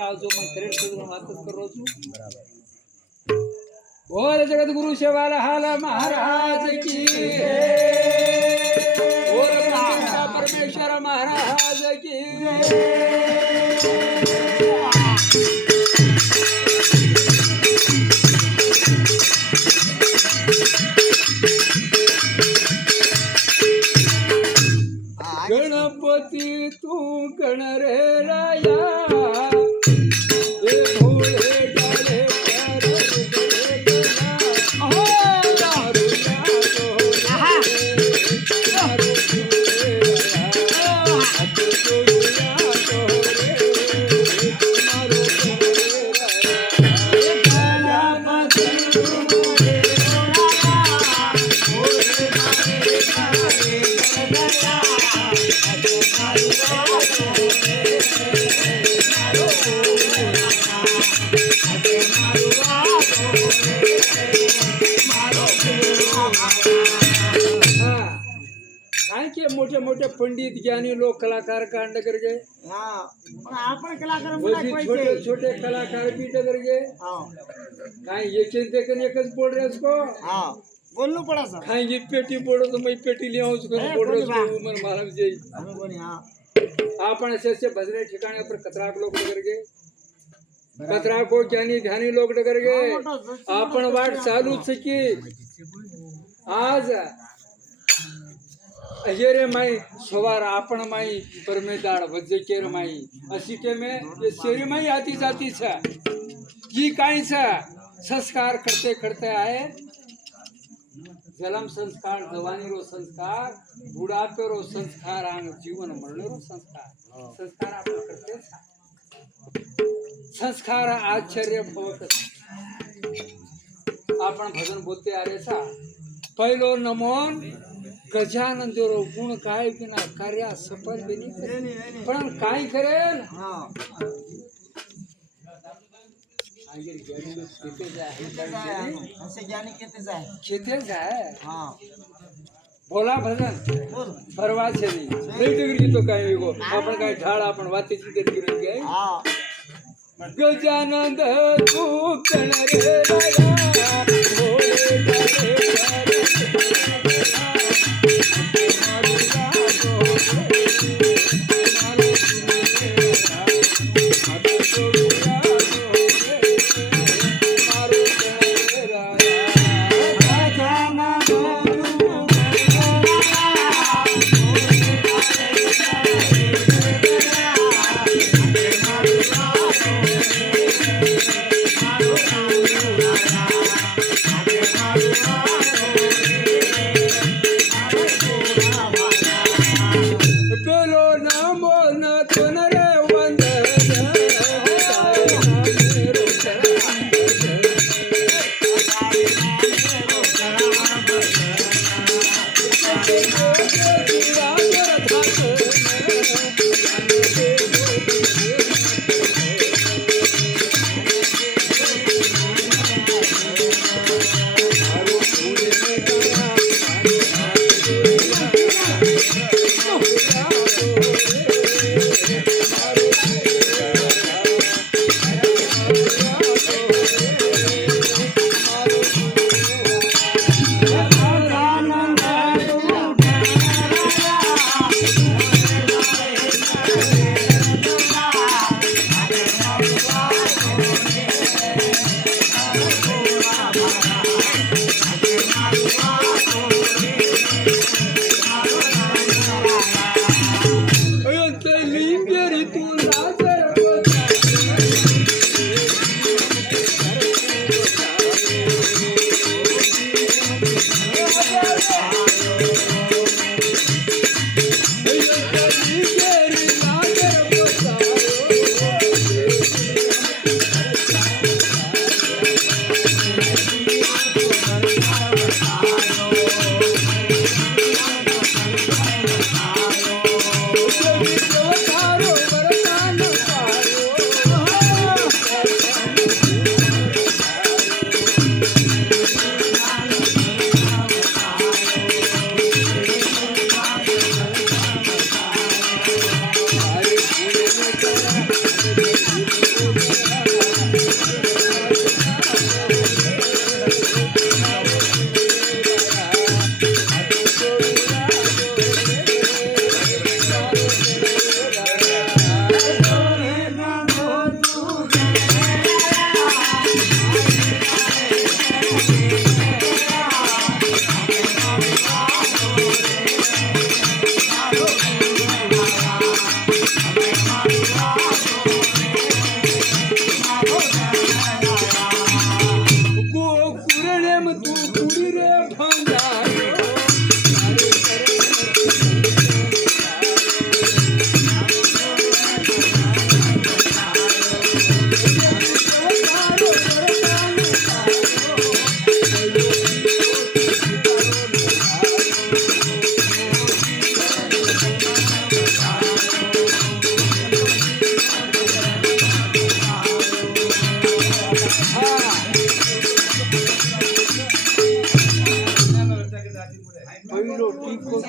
આવજો मैं करेक्ट से बात करो છું बोल जगत गुरु शिवाल हाल महाराज की बोल परमेश्वर महाराज की गणपति तू गण रे राया मोठे मोठे पंडित ज्ञानी लोक कलाकार कांड करगे आपण कलाकार छोटे छोटे कलाकार भी करगे काय एकच बोल रहे उसको बोलना पड़ा सर खाएंगे पेटी बोलो तो मैं पेटी ले आऊं उसको बोल रहे उसको मन मालूम जाई आपण असे भजरे ठिकाणी पर कतराक लोक करगे कतरा को ज्ञानी ध्यानी लोक करगे आपण वाट चालूच की आज अजेरे माई सवार आपण माई परमेदार वज्रकेर माई अशी के में ये शेरी माई आती जाती छा जी काई छा संस्कार करते करते आए जलम संस्कार जवानी रो संस्कार बुढ़ापे रो संस्कार आंग जीवन मरण रो संस्कार संस्कार आपण करते छा संस्कार आश्चर्य भवत आपण भजन बोलते आ रे छा पहिलो नमोन गजानन देवरो गुण काय बिना कार्य सफल बनी पण काय करेल खेते जाए बोला भजन परवा छे नहीं डिग्री तो काय गो आपण काय झाड आपण वातेची करी गए गजानन तू कण रे राया भोले जाने पहिलो टीको